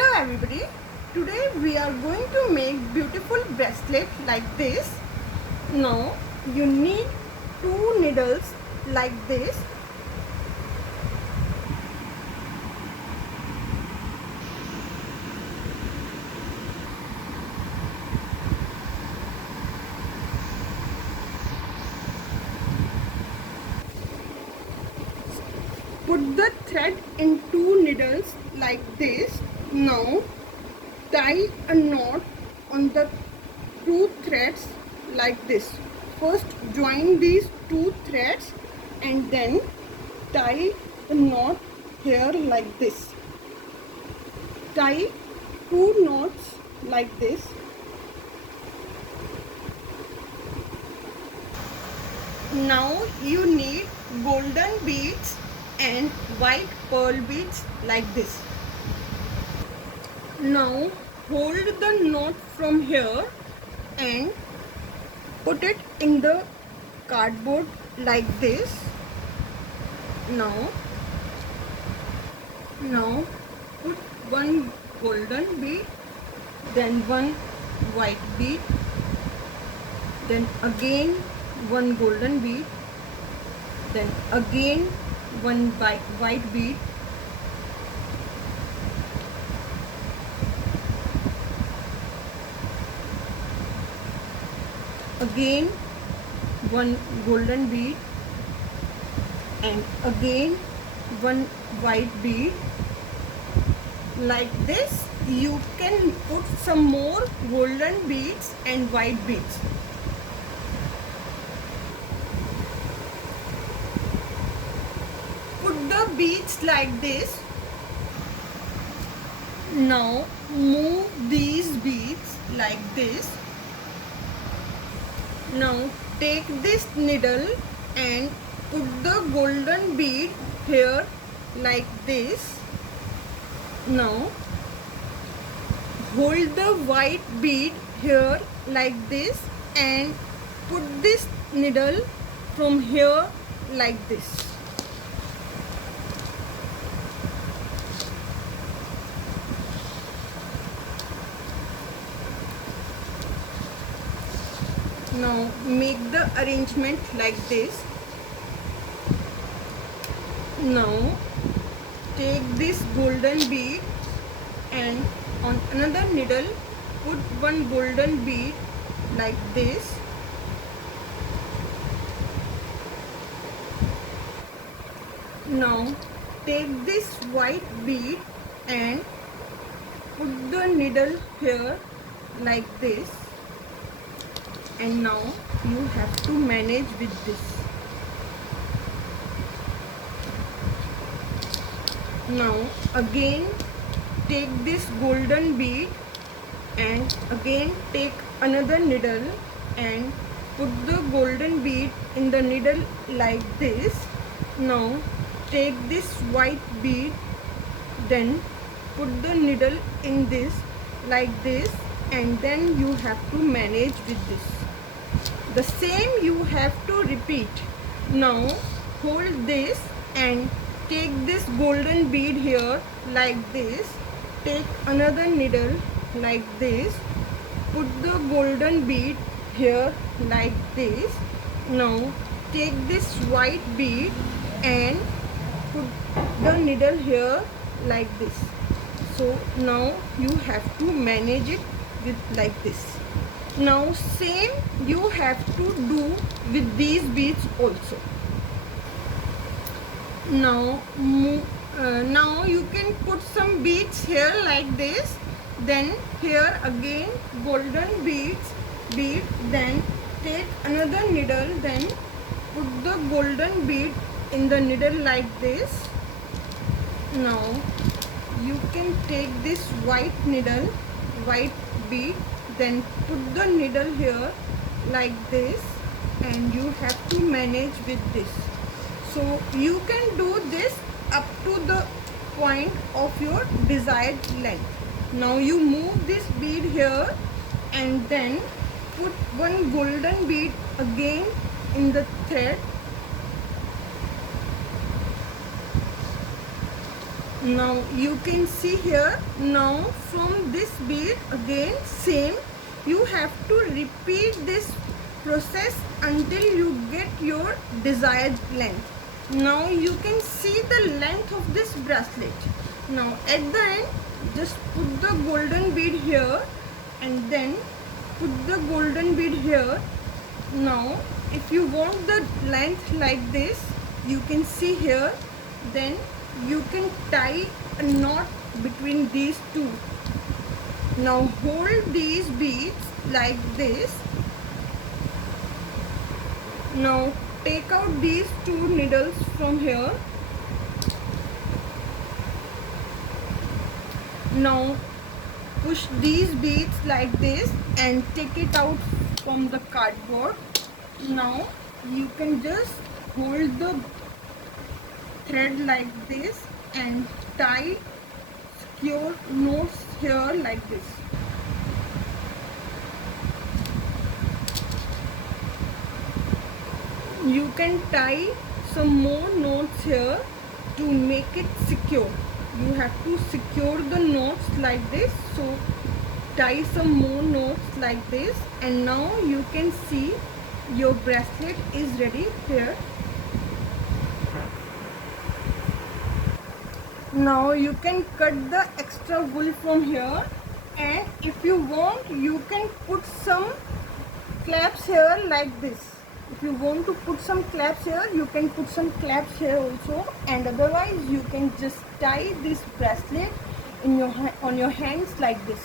Hello everybody, today we are going to make beautiful bracelet like this. Now you need two needles like this. Put the thread in two needles like this. Now tie a knot on the two threads like this. First join these two threads and then tie the knot here like this. Tie two knots like this. Now you need golden beads and white pearl beads like this. Now hold the knot from here and put it in the cardboard like this. Now put one golden bead, then one white bead, then again one golden bead, then again one white bead, again one golden bead, and again one white bead. Like this you can put some more golden beads and white beads. Put the beads like this. Now move these beads like this. Now take this needle and put the golden bead here like this. Now hold the white bead here like this and put this needle from here like this. Now make the arrangement like this. Now take this golden bead and on another needle put one golden bead like this. Now take this white bead and put the needle here like this. And now you have to manage with this. Now again take this golden bead and again take another needle and put the golden bead in the needle like this. Now take this white bead, then put the needle in this like this, and then you have to manage with this. The same you have to repeat. Now hold this and take this golden bead here like this. Take another needle like this. Put the golden bead here like this. Now take this white bead and put the needle here like this. So now you have to manage it with like this. Now same you have to do with these beads also. Now you can put some beads here like this, then here again golden bead, then take another needle, then put the golden bead in the needle like this. Now you can take this white needle, white bead, then put the needle here like this, and you have to manage with this. So you can do this up to the point of your desired length. Now you move this bead here and then put one golden bead again in the thread Now you can see here, now from this bead again same, you have to repeat this process until you get your desired length. Now you can see the length of this bracelet. Now at the end, just put the golden bead here and then put the golden bead here. Now if you want the length like this, you can see here, then you can tie a knot between these two. Now hold these beads like this. Now take out these two needles from here. Now push these beads like this and take it out from the cardboard. Now you can just hold the thread like this and tie secure knots here like this. You can tie some more knots here to make it secure. You have to secure the knots like this, so tie some more knots like this, and now you can see your bracelet is ready here. Now you can cut the extra wool from here, and if you want you can put some claps here like this. If you want to put some claps here, you can put some claps here also, and otherwise you can just tie this bracelet in your on your hands like this.